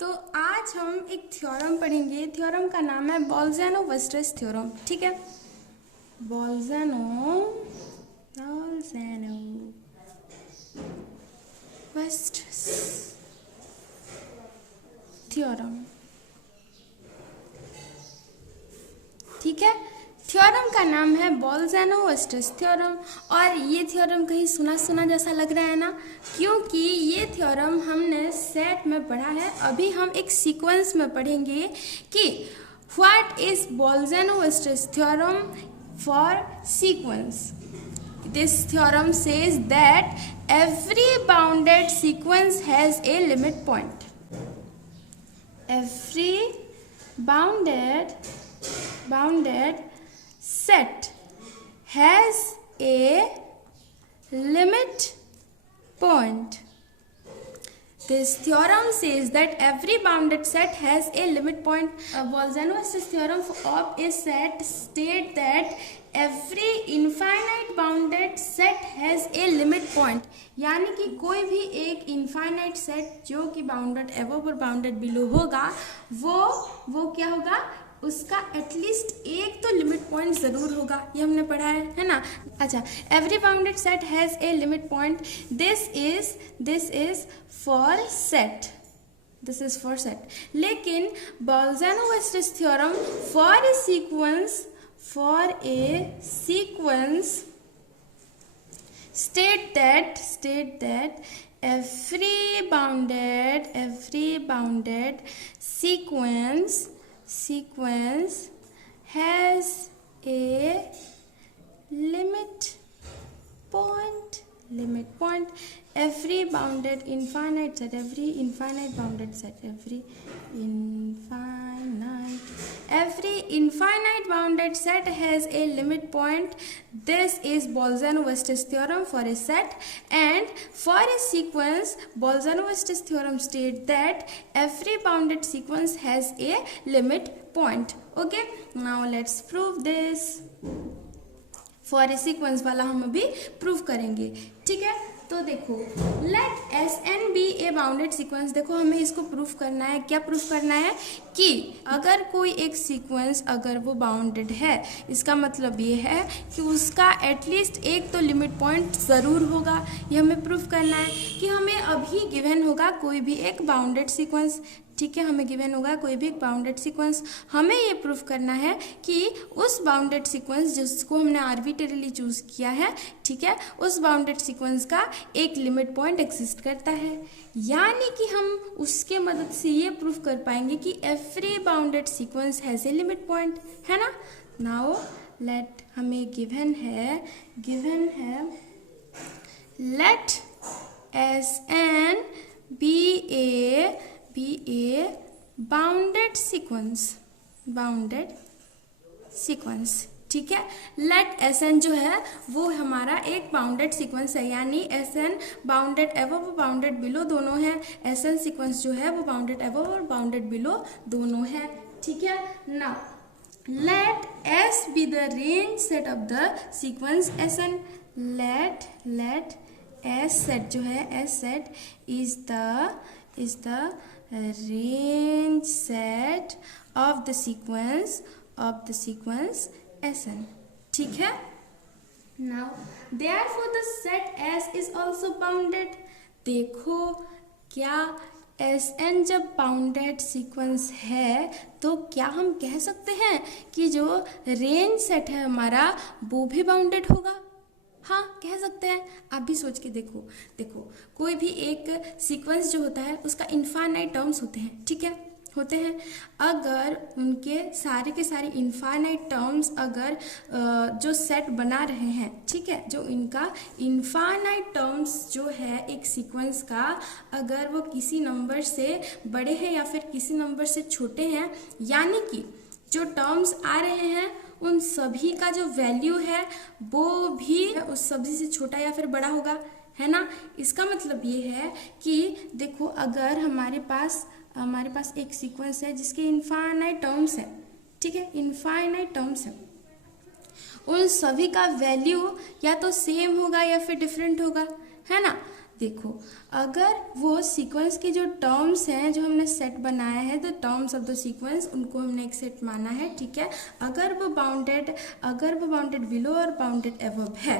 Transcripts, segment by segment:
तो आज हम एक थ्योरम पढ़ेंगे। थ्योरम का नाम है बोल्ज़नो-वीस्ट्रस थ्योरम। ठीक है, बोल्ज़नो-वीस्ट्रस थ्योरम। ठीक है, थ्योरम का नाम है बोल्ज़नो-वीस्ट्रस थ्योरम। और ये थ्योरम कहीं सुना सुना जैसा लग रहा है ना, क्योंकि ये थ्योरम हमने सेट में पढ़ा है। अभी हम एक सीक्वेंस में पढ़ेंगे कि what is Bolzano Weierstrass theorem for sequence. This theorem says that every bounded sequence has a limit point. Every bounded set has a limit point. This theorem says that every bounded set has a limit point. Bolzano-Weierstrass theorem of a set state that every infinite bounded set has a limit point. यानी कि कोई भी एक infinite set जो कि bounded above और bounded below होगा, वो क्या होगा, उसका एटलीस्ट एक तो लिमिट पॉइंट जरूर होगा। ये हमने पढ़ा है ना। अच्छा, every bounded set has a limit point. This is for set. लेकिन Bolzano Weierstrass theorem for a sequence state that every bounded sequence has a limit point. Every infinite bounded set has a limit point. This is Bolzano-Weierstrass theorem for a set, and for a sequence Bolzano-Weierstrass theorem states that every bounded sequence has a limit point. Okay, now let's prove this. For a sequence वाला हम अभी prove करेंगे। ठीक है, तो देखो, late Sn B a bounded sequence. देखो, हमें इसको प्रूफ करना है। क्या प्रूफ करना है कि अगर कोई एक सीक्वेंस अगर वो बाउंडेड है, इसका मतलब ये है कि उसका एटलीस्ट एक तो लिमिट पॉइंट ज़रूर होगा। ये हमें प्रूफ करना है कि हमें अभी गिवन होगा कोई भी एक बाउंडेड सीक्वेंस। ठीक है, हमें गिवन होगा कोई भी एक बाउंडेड सीक्वेंस। हमें ये प्रूफ करना है कि उस बाउंडेड सीक्वेंस जिसको हमने आर्बिट्रेरीली चूज किया है, ठीक है, उस बाउंडेड सीक्वेंस का एक लिमिट पॉइंट एग्जिस्ट करता है। यानी कि हम उसके मदद से ये प्रूफ कर पाएंगे कि every bounded sequence has a limit point, है ना। नाउ लेट हमें गिवन है let Sn be a bounded sequence. ठीक है, लेट Sn जो है वो हमारा एक बाउंडेड सीक्वेंस है, यानी Sn बाउंडेड एबव और बाउंडेड बिलो दोनों है। Sn सीक्वेंस जो है वो बाउंडेड एबव और बाउंडेड बिलो दोनों है। ठीक है, now let S be the range set of the sequence Sn. let S set जो है, S set is the range set of the sequence Sn. ठीक है, now therefore the set S is also bounded. देखो, क्या Sn जब bounded sequence है तो क्या हम कह सकते हैं कि जो रेंज सेट है हमारा वो भी बाउंडेड होगा? हाँ, कह सकते हैं। आप भी सोच के देखो, कोई भी एक सीक्वेंस जो होता है उसका इनफाइनाइट टर्म्स होते हैं। ठीक है, होते हैं। अगर उनके सारे के सारे इनफाइनाइट टर्म्स अगर जो सेट बना रहे हैं, ठीक है, जो इनका इनफाइनाइट टर्म्स जो है एक सीक्वेंस का, अगर वो किसी नंबर से बड़े हैं या फिर किसी नंबर से छोटे हैं, यानी कि जो टर्म्स आ रहे हैं उन सभी का जो वैल्यू है वो भी उस सभी से छोटा या फिर बड़ा होगा, है ना। इसका मतलब ये है कि देखो, अगर हमारे पास एक सीक्वेंस है जिसके इनफाइनाइट टर्म्स है, ठीक है, इनफाइनाइट टर्म्स है, उन सभी का वैल्यू या तो सेम होगा या फिर डिफरेंट होगा, है ना। देखो, अगर वो सीक्वेंस की जो टर्म्स हैं, जो हमने सेट बनाया है, the terms of the sequence, उनको हमने एक सेट माना है, ठीक है। अगर वो बाउंडेड बिलो और बाउंडेड अबव है,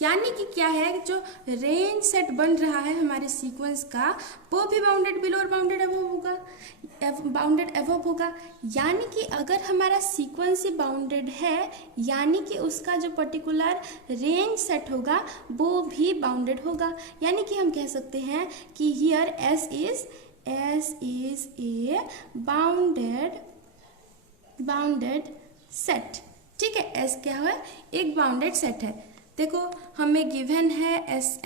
यानी कि क्या है, जो रेंज सेट बन रहा है हमारे सीक्वेंस का, वो भी बाउंडेड बिलो और बाउंडेड अबव होगा। यानी कि अगर हमारा सीक्वेंस ही बाउंडेड है, यानी कि उसका जो पर्टिकुलर रेंज सेट होगा वो भी बाउंडेड होगा। यानी कि हम कह सकते हैं कि here S is A bounded set, ठीक है। एस क्या है, एक बाउंडेड सेट है। देखो, हमें गिवन है S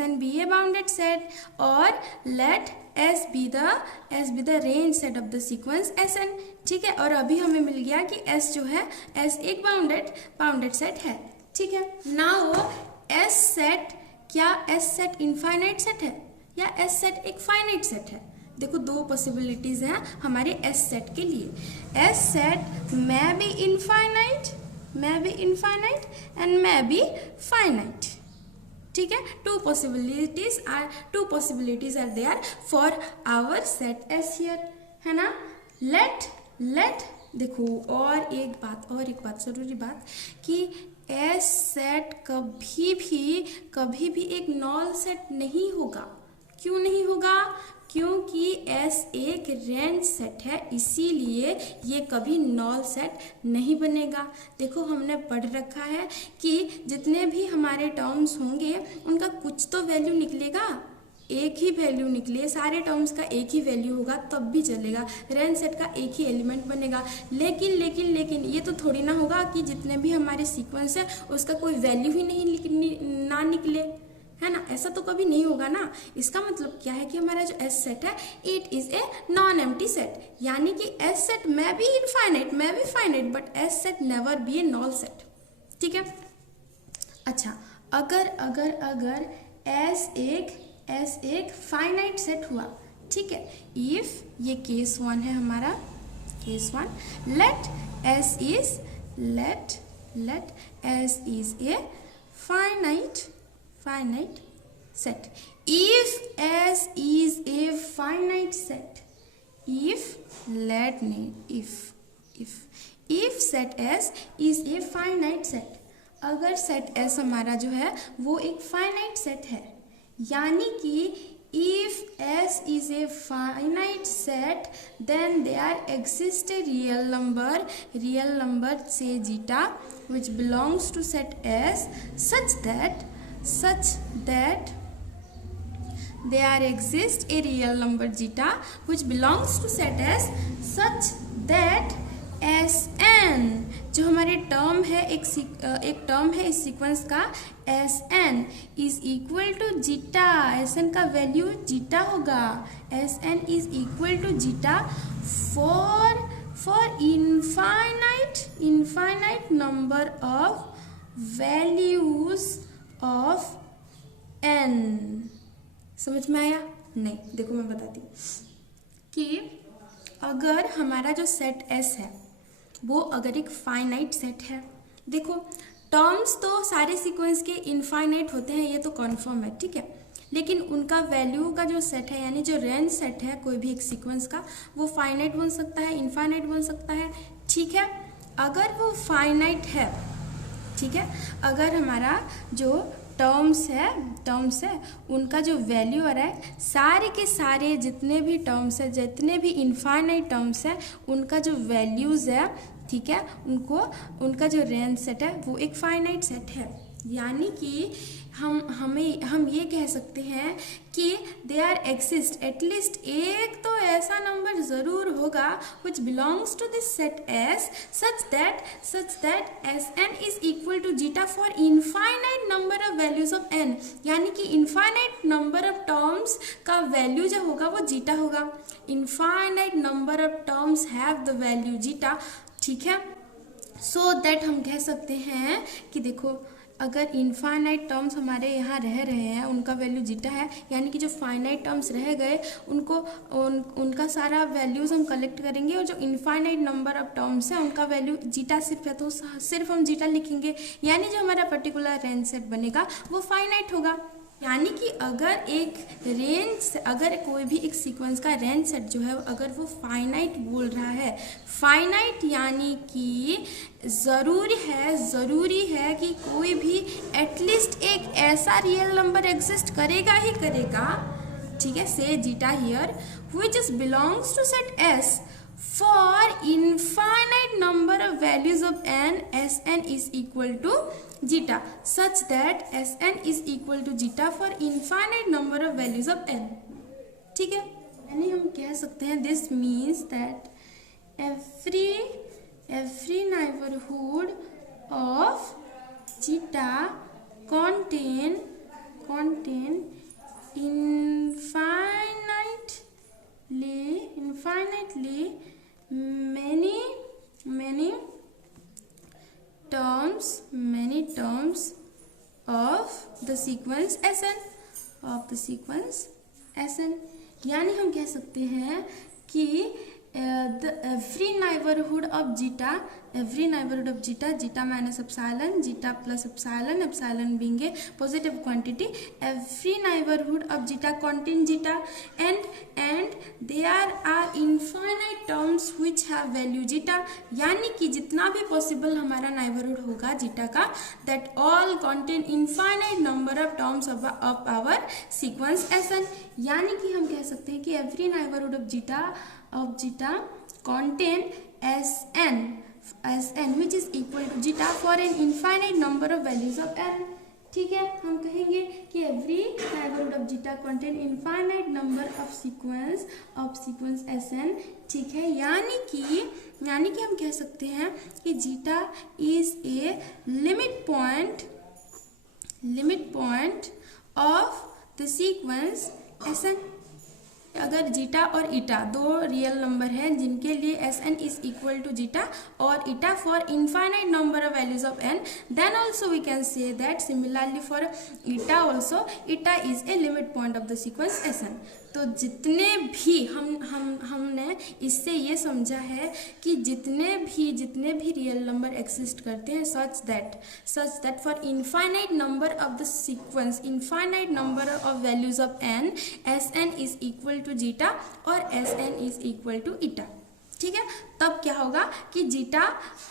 N be a bounded set और let S be the range set of the sequence S N, ठीक है। और अभी हमें मिल गया कि एस जो है, एस एक बाउंडेड सेट है, ठीक है। नाउ एस सेट, क्या एस सेट इनफाइनाइट सेट है या एस सेट एक फाइनाइट सेट है? देखो, दो पॉसिबिलिटीज हैं हमारे एस सेट के लिए। S set may be infinite and may be finite, ठीक है। two possibilities are there for our set S here, है ना। let देखो, और एक बात जरूरी बात, कि एस सेट कभी भी एक नॉल सेट नहीं होगा। क्यों नहीं होगा? क्योंकि एस एक रेंज सेट है, इसीलिए ये कभी नॉल सेट नहीं बनेगा। देखो, हमने पढ़ रखा है कि जितने भी हमारे टर्म्स होंगे उनका कुछ तो वैल्यू निकलेगा, एक ही वैल्यू निकले, सारे टर्म्स का एक ही वैल्यू होगा तब भी चलेगा, रेंज सेट का एक ही एलिमेंट बनेगा। लेकिन ये तो थोड़ी ना होगा कि जितने भी हमारे सीक्वेंस है उसका कोई वैल्यू ही ना निकले, है ना। ऐसा तो कभी नहीं होगा ना। इसका मतलब क्या है कि हमारा जो एस सेट है, it is a non empty set, यानी कि S set may be infinite, may be finite, but S set never be A knoll set, ठीक है। अच्छा, अगर एस एक फाइनाइट सेट हुआ, ठीक है। इफ, ये केस 1 है हमारा, case 1, let S is a finite set. If S is a finite set, if set S is a finite set, अगर set S हमारा जो है वो एक finite set है, यानी कि if S is a finite set, then there exists a real number say zeta, which belongs to set S, such that there exists a real number zeta which belongs to set S, such that Sn, जो हमारे term है, एक term है इस sequence का, Sn is equal to zeta, Sn का value zeta होगा, Sn is equal to zeta for infinite number of values of n। समझ में आया? नहीं, देखो मैं बताती हूँ कि अगर हमारा जो सेट S है वो अगर एक फाइनाइट सेट है, देखो टर्म्स तो सारे सीक्वेंस के इनफाइनाइट होते हैं, ये तो कन्फर्म है, ठीक है। लेकिन उनका वैल्यू का जो सेट है, यानी जो रेंज सेट है कोई भी एक सीक्वेंस का, वो फाइनाइट बन सकता है, इनफाइनाइट बन सकता है, ठीक है। अगर वो फाइनाइट है, ठीक है, अगर हमारा जो टर्म्स है उनका जो वैल्यू आ रहा है, सारे के सारे जितने भी टर्म्स है, जितने भी इनफाइनाइट टर्म्स है, उनका जो वैल्यूज़ है, ठीक है, उनका जो रेंज सेट है वो एक फाइनाइट सेट है। यानी कि हम ये कह सकते हैं कि देयर एग्जिस्ट एटलीस्ट एक तो ऐसा नंबर ज़रूर होगा which belongs to this set S, such that Sn is equal to zeta for infinite number of values of n, यानी कि infinite number of terms का वैल्यू जो होगा वो जीटा होगा। infinite number of terms have the value zeta, ठीक है। So that हम कह सकते हैं कि देखो, अगर इनफाइनाइट टर्म्स हमारे यहाँ रह रहे हैं, उनका वैल्यू जीटा है, यानी कि जो फाइनाइट टर्म्स रह गए उनका सारा वैल्यूज़ हम कलेक्ट करेंगे, और जो इनफाइनाइट नंबर ऑफ टर्म्स है उनका वैल्यू जीटा सिर्फ है, तो सिर्फ हम जीटा लिखेंगे, यानी जो हमारा पर्टिकुलर रेंज सेट बनेगा वो फाइनाइट होगा, यानी कि अगर एक रेंज, अगर कोई भी एक सीक्वेंस का रेंज सेट जो है अगर वो फाइनाइट बोल रहा है, फाइनाइट यानी कि ज़रूरी है कि कोई भी एटलीस्ट एक ऐसा रियल नंबर एग्जिस्ट करेगा ही करेगा, ठीक है। से zeta here which is belongs to set S for infinite number of values of n, Sn is equal to zeta, such that Sn is equal to zeta for infinite number of values of n, ठीक है। यानी हम कह सकते हैं this means that every neighborhood of zeta contain infinitely many terms of the sequence Sn, यानी हम कह सकते हैं कि every neighborhood of zeta minus epsilon, zeta plus epsilon being a positive quantity, every neighborhood of zeta contain zeta, and there are infinite terms which have value zeta, यानी कि जितना भी possible हमारा neighborhood होगा zeta का, that all contain infinite number of terms of our sequence Sn, यानी कि हम कह सकते हैं कि every neighborhood of zeta contain Sn which is equal to zeta for an infinite number of values of n, ठीक है। हम कहेंगे कि every neighborhood of zeta contain infinite number of sequence Sn, ठीक है। यानी कि हम कह सकते हैं कि zeta is a limit point of the sequence Sn। अगर जीटा और ईटा दो रियल नंबर हैं जिनके लिए Sn is equal to zeta और eta for infinite number of values of n, then also we can say that similarly for eta also eta is a limit point of the sequence Sn। तो जितने भी हमने इससे ये समझा है कि जितने भी रियल नंबर एग्जिस्ट करते हैं such that for infinite number of the sequence, infinite number of values of n, Sn is equal to zeta और Sn is equal to eta, ठीक है। तब क्या होगा कि जीटा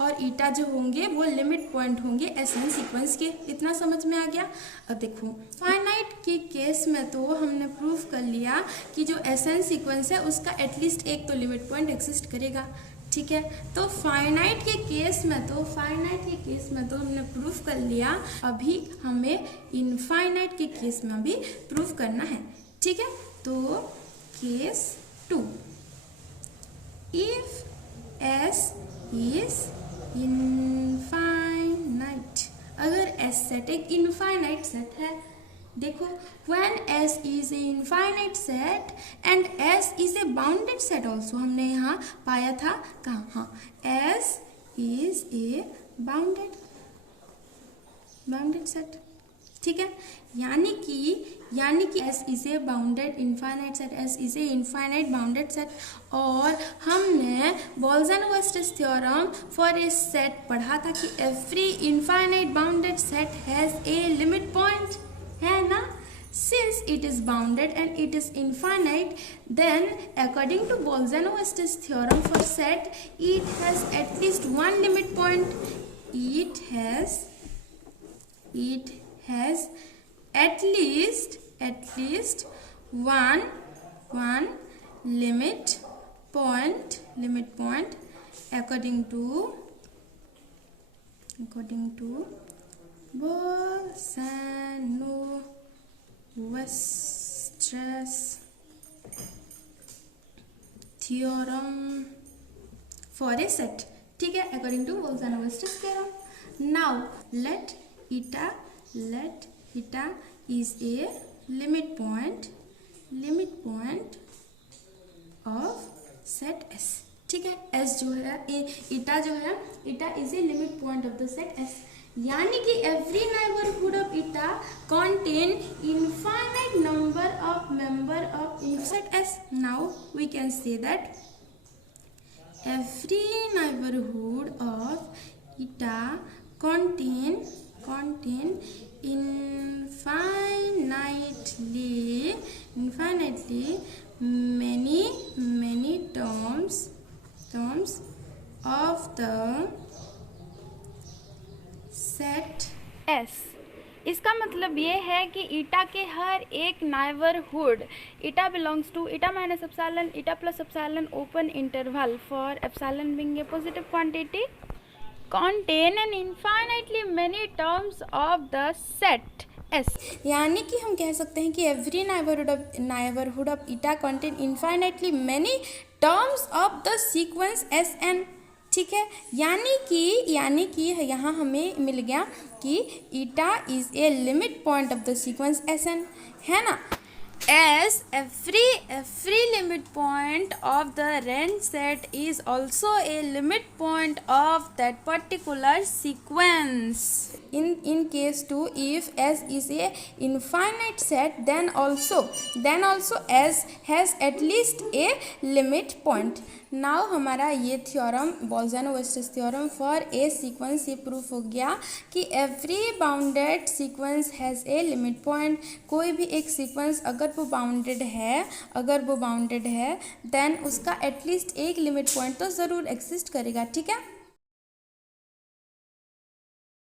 और ईटा जो होंगे वो लिमिट पॉइंट होंगे Sn सीक्वेंस के। इतना समझ में आ गया। अब देखो फाइनाइट के केस में तो हमने प्रूफ कर लिया कि जो Sn सीक्वेंस है उसका एटलीस्ट एक तो लिमिट पॉइंट एग्जिस्ट करेगा, ठीक है। तो फाइनाइट के केस में तो हमने प्रूफ कर लिया, अभी हमें इनफाइनाइट के केस में भी प्रूफ करना है, ठीक है। तो case 2, if S is infinite, अगर S सेट एक इनफाइनाइट सेट है, देखो when S is a infinite set and S is a bounded set also, हमने यहाँ पाया था कहाँ, हाँ, S is a bounded set, ठीक है। यानी कि S is a bounded infinite set, S is a infinite bounded set, और हमने बोल्जन-वेस्टिस थ्योरम फॉर ए सेट पढ़ा था कि every infinite bounded set has a limit point, है ना। Since it is bounded and it is infinite, then according to Bolzano-Weistis theorem for set, it has at least one limit point. It has at least one limit point according to Bolzano-Weistis theorem for a set, ठीक है, according to Bolzano-Weistis theorem. Now let eta is a limit point of set S, ठीक है। S जो है eta is a limit point of the set S, यानी कि every neighborhood of eta contain infinite number of member of set S. Now we can say that every neighborhood of eta contain infinitely many terms of the set S। इसका मतलब ये है कि ईटा के हर एक neighbourhood, eta belongs to eta minus epsilon, eta plus epsilon open interval for epsilon being a positive quantity contain an infinitely many terms of the set S। यानी कि हम कह सकते हैं कि every neighbourhood of eta contain infinitely many terms of the sequence S N. ठीक है, यानी कि यहाँ हमें मिल गया कि eta is a limit point of the sequence S N, है ना। As every limit point of the range set is also a limit point of that particular sequence. In case 2, if S is a infinite set, then also S has at least a limit point. Now हमारा ये theorem Bolzano Weierstrass theorem for a sequence ये proof हो गया कि every bounded sequence has a limit point. कोई भी एक sequence अगर वो बाउंडेड है देन उसका एटलीस्ट एक लिमिट पॉइंट तो ज़रूर एग्जिस्ट करेगा। ठीक है।